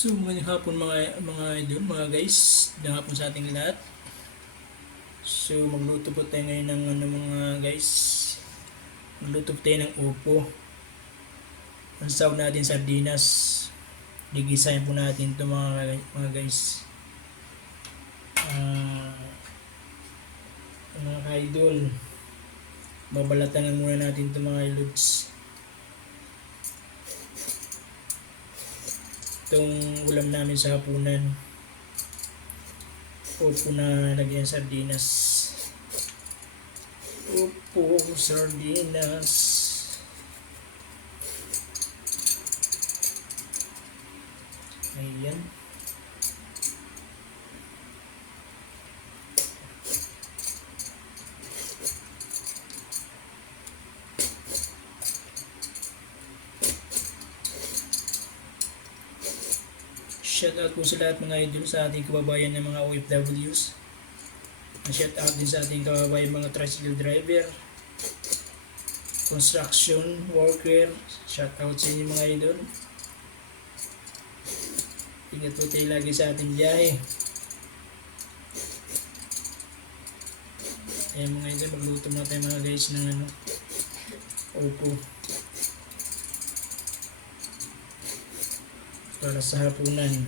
So magandang hapon mga idol, mga guys. Magandang hapon sa ating lahat. So magluto po tayo ngayon ng mga guys. Magluto po tayo ng upo. Ang sahog natin sardinas. Gigisahin po natin ito mga guys. Mga idol. Babalatan lang muna natin ito mga ilods. Itong ulam namin sa hapunan. Upo na lagyan sardinas. Upo, sardinas. Ayan. Shoutout po sa lahat mga idol sa ating kababayan ng mga OFWs. Shoutout din sa ating kababayan mga tricycle driver, construction worker. Shoutout sa inyo mga idol. Ingat po tayo lagi sa ating biyahe. Ayan mga idol, magluto na tayo mga guys ng upo para sa hapunan.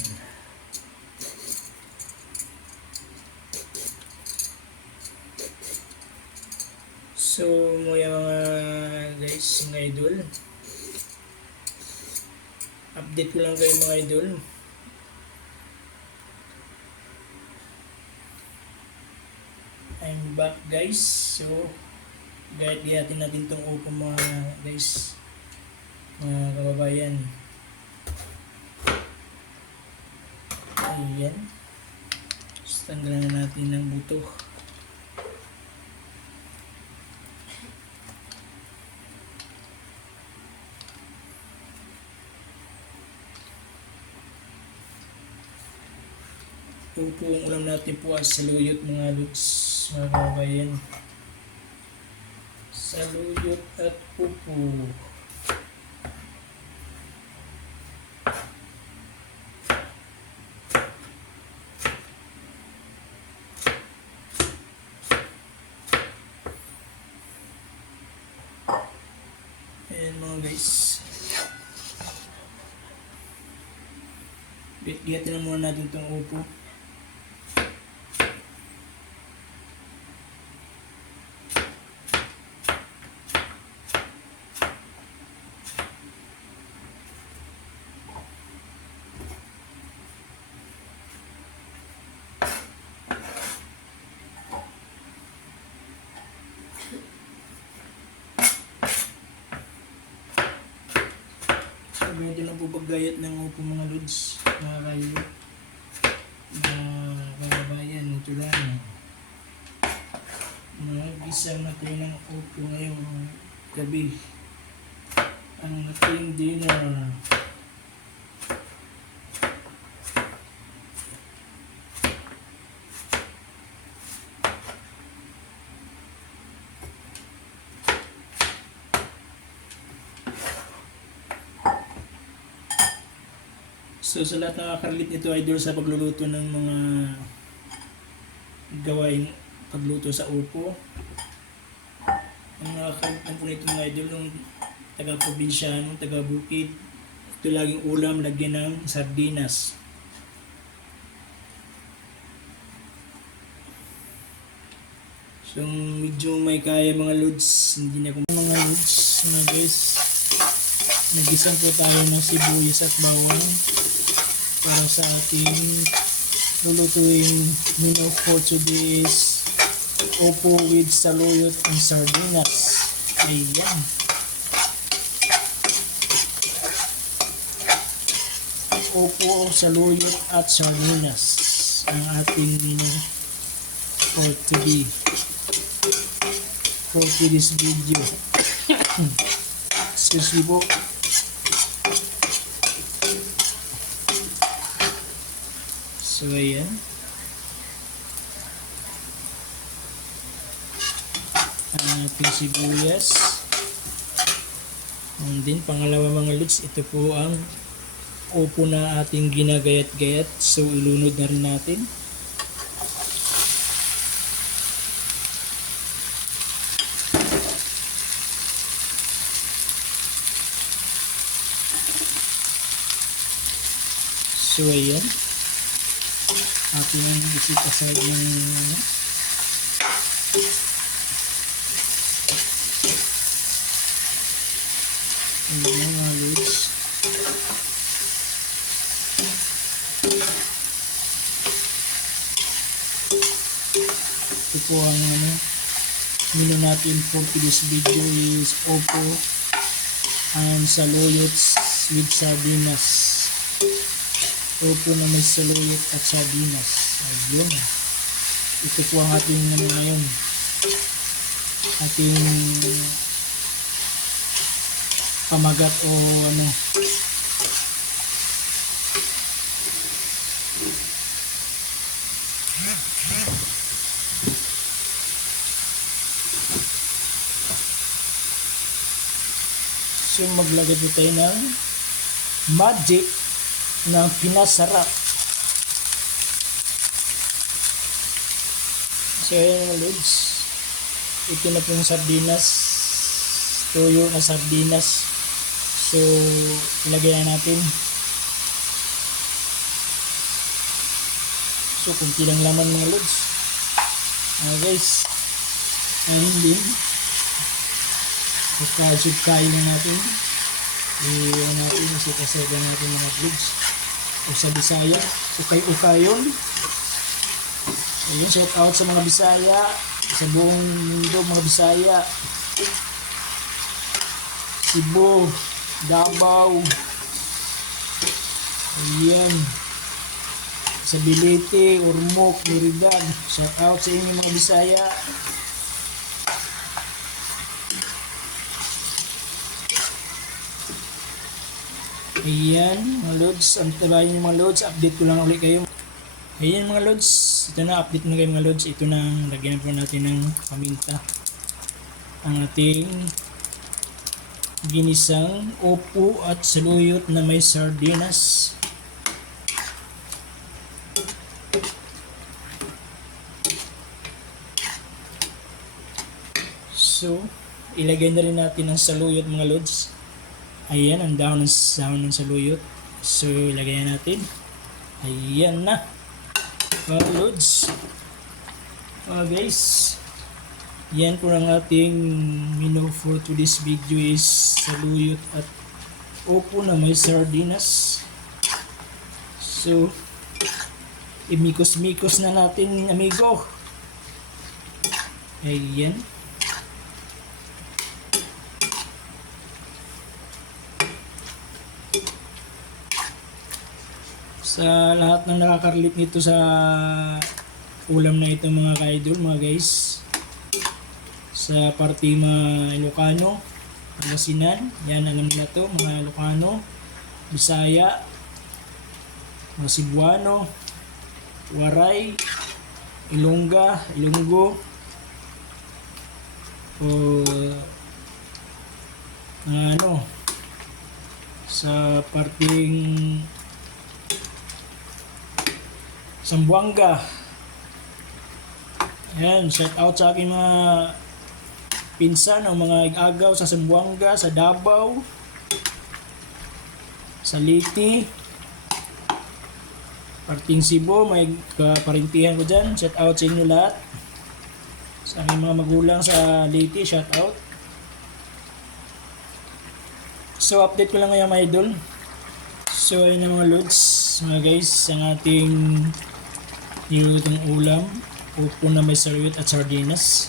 So mga guys, mga idol, update ko lang kayo mga idol. I'm back guys. So gayatin natin itong upo mga guys, mga kababayan. Ayan. So, tanggalan na natin ng buto. Upo ang ulam natin po ay saluyot mga lods, mga kababayan. Saluyot at upo. Ayan mga guys. Bit-giyatin lang muna natin itong upo. Medyo na po paggayat ng upo mga lods, mga kayo, mga kababayan. Ito lang, mag-isang na tayo ng upo ngayong gabi, ang ating dinner. So sa lahat ng nakakarelit nito idol sa pagluluto ng mga gawain pagluto sa upo, ang nakakarelit po nito mga idol ng taga-probinsyano, taga-bukid, ito laging ulam lagyan ng sardinas. So medyo may kaya mga lods, hindi na mga lods mga guys. Nagisang po tayo ng sibuyas at bawang para sa ating lulutuin menu for today's upo with saluyot and sardinas. Ayan. Upo, saluyot at sardinas ang ating menu for today, for today's video. Excuse me po. So ayan, ang ating sibuyas. And then pangalawa mga lods, ito po ang opo na ating ginagayat-gayat. So ilunod na rin natin. So ayan. Ating isipasag yung mga loads. Ito po ang menu natin for today's video is opo and saluyots with sardinas. Opo na may saluyot at sardinas. Ayun. Ito po ang ating ngayon. Ating pamagat o So maglagay po tayo ng magic na pinasarap. So ayan mga lods. Ito na po yung sardinas. Tuyo na sardinas. So ilagay na natin. So kunti lang laman mga lods. Guys. Ayun din. Sukay na natin. Iyan natin. Sukasega natin mga lods. O sa Bisaya. Ukay-ukayon. Ayun, shout out sa mga Bisaya. Sa buong mundo mga Bisaya. Cebu, Davao. Ayan. Sa Bilite, Ormoc, Meridan. Shout out sa inyo mga Bisaya. Ayan mga lods. Antabayan yung mga lods. Update ko lang ulit kayo. Ayan mga lods. Ito na, update na kayo mga lods. Ito na, lagyan po natin ng paminta. Ang ating ginisang opo at saluyot na may sardinas. So, ilagay na rin natin ang saluyot mga lods. Ayan, ang dahon ng saluyot. So, ilagay na natin. Ayan na. Mga lods. Guys. Yan po ang ating menu for today's video is saluyot at opo na may sardinas. So, imikos-mikos na natin amigo. Ayan. Sa lahat ng nakakarelate nito sa ulam na ito mga ka-idol, mga guys. Sa parte mga Ilocano, Pangasinan, yan alam nila to, mga Ilocano, Bisaya, mga Cebuano, Waray, Ilonggo, o sa parting Zamboanga. Ayan, shout out sa aking mga pinsan o mga agaw sa Zamboanga, sa Davao, sa Liti, parting Cebu, may kaparintihan ko dyan. Shout out sa inyo lahat. Sa aking mga magulang sa Liti, shout out. So update ko lang ngayon mga idol. So ayun na mga lods, mga guys, ang ating nilulutong ulam, opo na may saluyot at sardinas.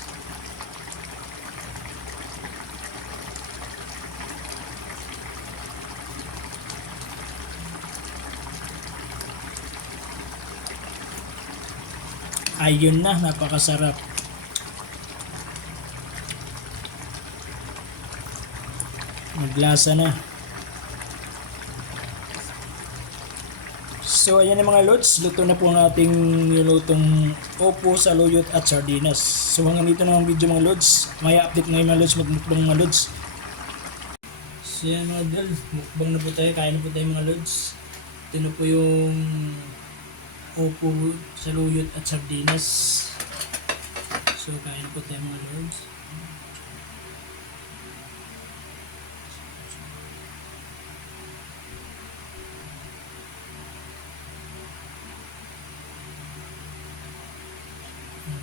Ayun na, napakasarap. Maglasa na. So ayan na mga lods, luto na po ang ating nilutong opo, saluyot at sardinas. So hanggang dito na ang video mga lods. May update ngayon mga lods, magmukbang mga lods. So yan mga idol, mukbang na po tayo, kain na po tayo mga lods. Ito na po yung opo, saluyot at sardinas. So, kain po tayo mga lods.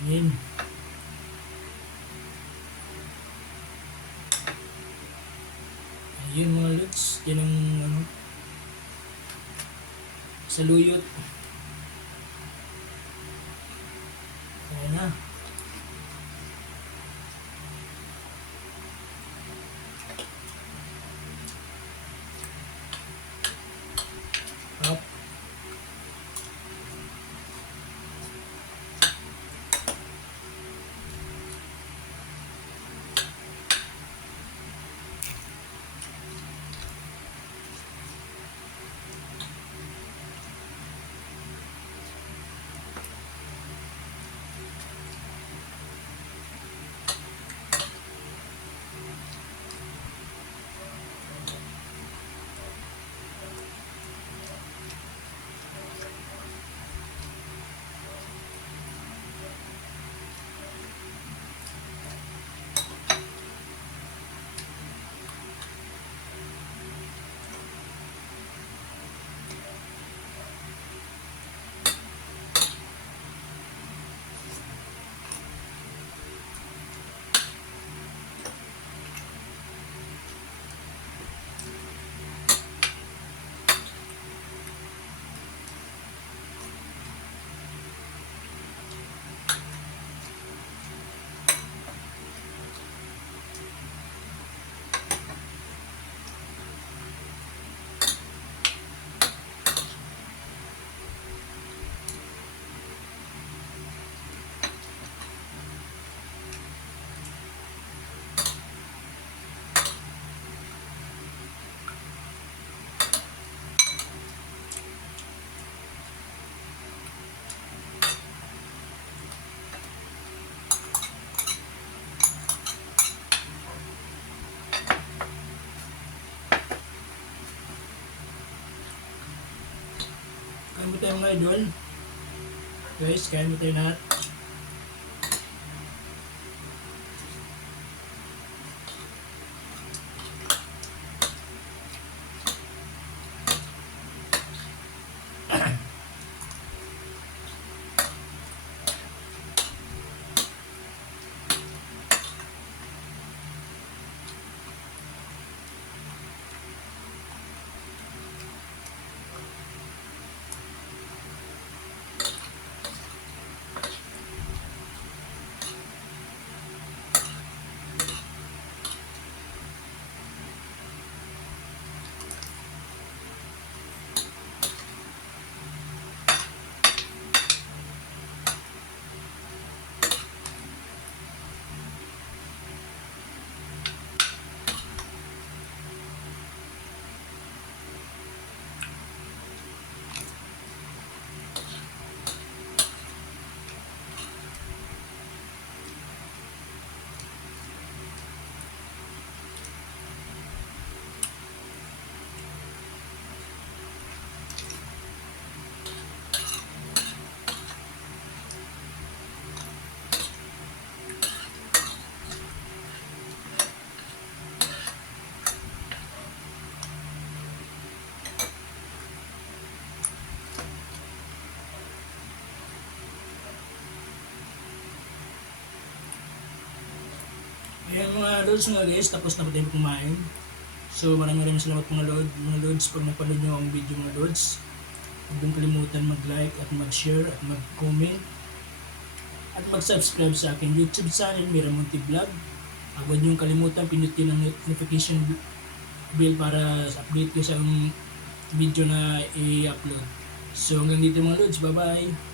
Ayan. Ayun mga lods. Yan ang saluyot. Ayan na. Up. Kain mo tayo mga idol. Guys, kain mo tayo lahat. Ayan mga lods nga guys, tapos na po tayo kumain. So maraming salamat mga lods pag napanood nyo ang video mga lods. Huwag kong kalimutan mag-like at mag-share at mag-comment. At mag-subscribe sa aking YouTube channel, Miramonte Vlog. Huwag nyo kalimutan pinutin ang notification bell para update ko sa video na i-upload. So hanggang dito mga lods, bye bye!